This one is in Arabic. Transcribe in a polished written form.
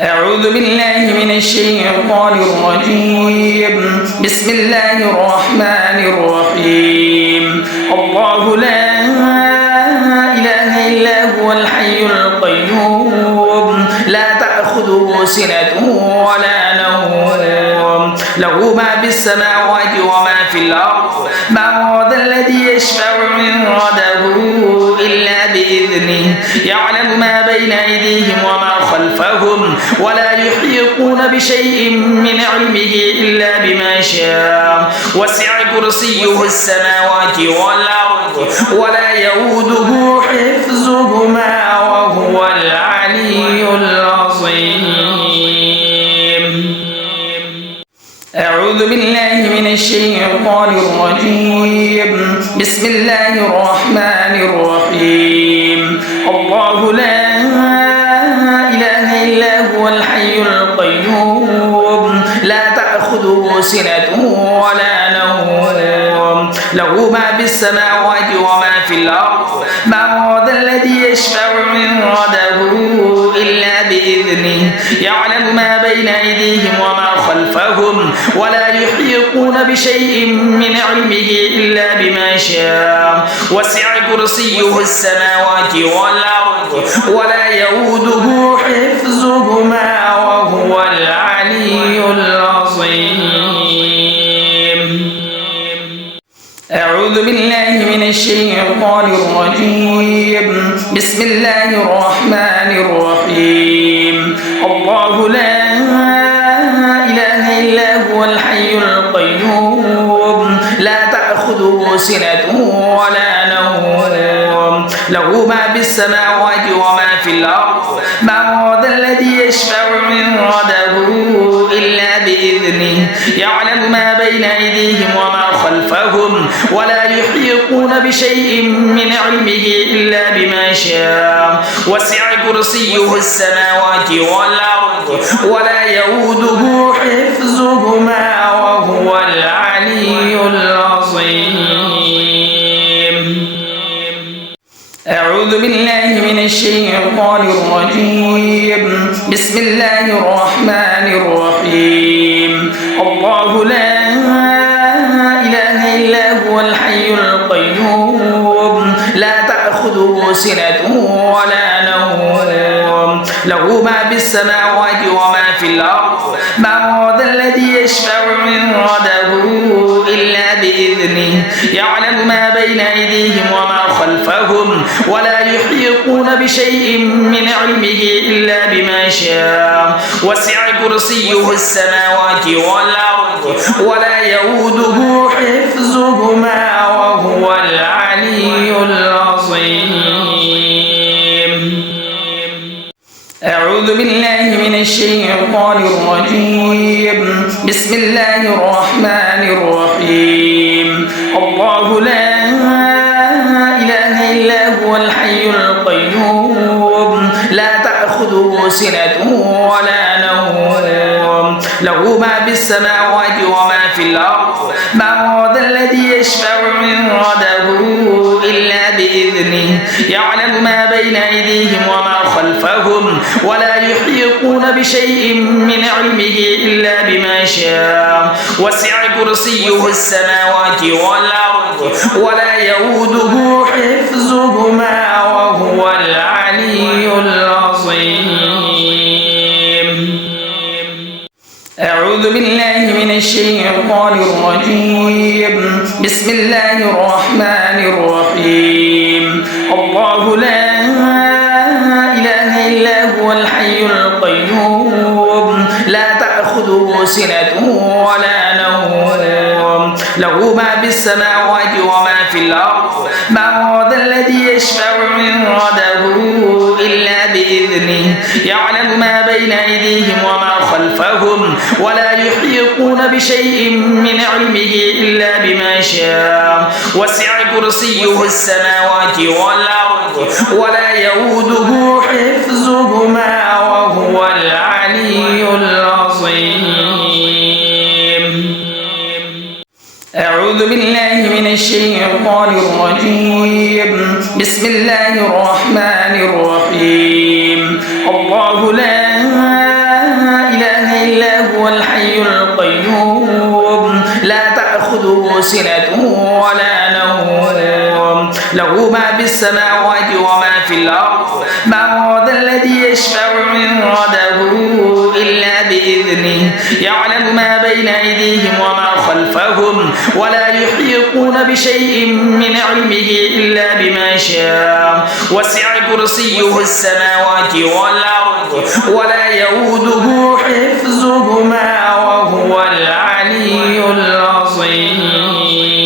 أعوذ بالله من الشيطان الرجيم بسم الله الرحمن الرحيم الله لا إله إلا هو الحي القيوم لا تأخذه سنة ولا نوم له ما في السماوات وما في الأرض من ذا الذي يشفع عنده إلا بإذنه يعلم ما بين أيديهم وما خلفهم ولا يحيطون بشيء من علمه إلا بما شاء وسع كرسيه السماوات والأرض ولا يؤوده حفظهما وهو العلي العظيم. أعوذ بالله من الشيطان الرجيم بسم الله الرحمن الرحيم الله لا إله إلا هو الحي القيوم لا تأخذه سنة ولا نوم له ما في السماوات وما في الأرض من ذا الذي يشفع عنده إلا بإذنه يعلم ما بين أيديهم وما خلفهم ولا يحيطون بشيء من علمه إلا بما شاء وسع كرسيه السماوات والأرض ولا يؤوده حفظهما وهو العلي العظيم. أعوذ بالله من الشيطان الرجيم بسم الله الرحمن الرحيم الله لا إله إلا هو الحي القيوم لا تأخذه سنة ولا نوم له ما في السماوات وما في الأرض من ذا الذي يشفع عنده إلا بإذنه يعلم ما بين أيديهم وما خلفهم ولا يحيطون بشيء من علمه إلا بما شاء وسع كرسيه السماوات والأرض ولا يؤوده حفظهما وهو العلي العظيم. أعوذ بالله من الشيطان الرجيم بسم الله الرحمن الرحيم الله لا إله إلا هو الحي القيوم لا تأخذه سنة ولا نوم له ما في السماوات وما في الأرض من ذا الذي يشفع عنده إلا بإذنه يعلم ما بين أيديهم وما خلفهم ولا يحيطون بشيء من علمه إلا بما شاء وسع كرسيه السماوات والأرض ولا يؤوده حفظهما وهو العلي العظيم. أعوذ بالله من الشيطان الرجيم بسم الله الرحمن الرحيم الله لا إله إلا هو الحي القيوم لا تأخذه سنة ولا نوم له ما في السماوات وما في الأرض من ذا الذي يشفع عنده إلا بإذنه يعلم ما بين أيديهم وما خلفهم ولا يحيطون بشيء من علمه إلا بما شاء وسع كرسيه السماوات والأرض ولا يؤوده حفظهما وهو العلي العظيم. أعوذ بالله من الشيطان الرجيم بسم الله الرحمن الرحيم الله لا إله إلا هو الحي القيوم لا تأخذه سنة ولا نوم له ما في السماوات وما في الأرض من ذا الذي يشفع عنده إلا بإذنه يعلم ما بين أيديهم وما خلفهم ولا يحيطون بشيء من علمه إلا بما شاء وسع كرسيه السماوات والأرض ولا يؤوده حفظهما وهو العلي العظيم. أعوذ بالله من الشيطان الرجيم بسم الله الرحمن الرحيم الله لا إلا هو الحي القيوم لا تأخذه سنة ولا نوم له ما في السماوات وما في الأرض من ذا الذي يشفع عنده إلا بإذنه يعلم ما بين أيديهم وما خلفهم ولا يحيطون بشيء من علمه إلا بما شاء وسع كرسيه السماوات والأرض ولا يؤوده حفظهما وهو العلي العظيم.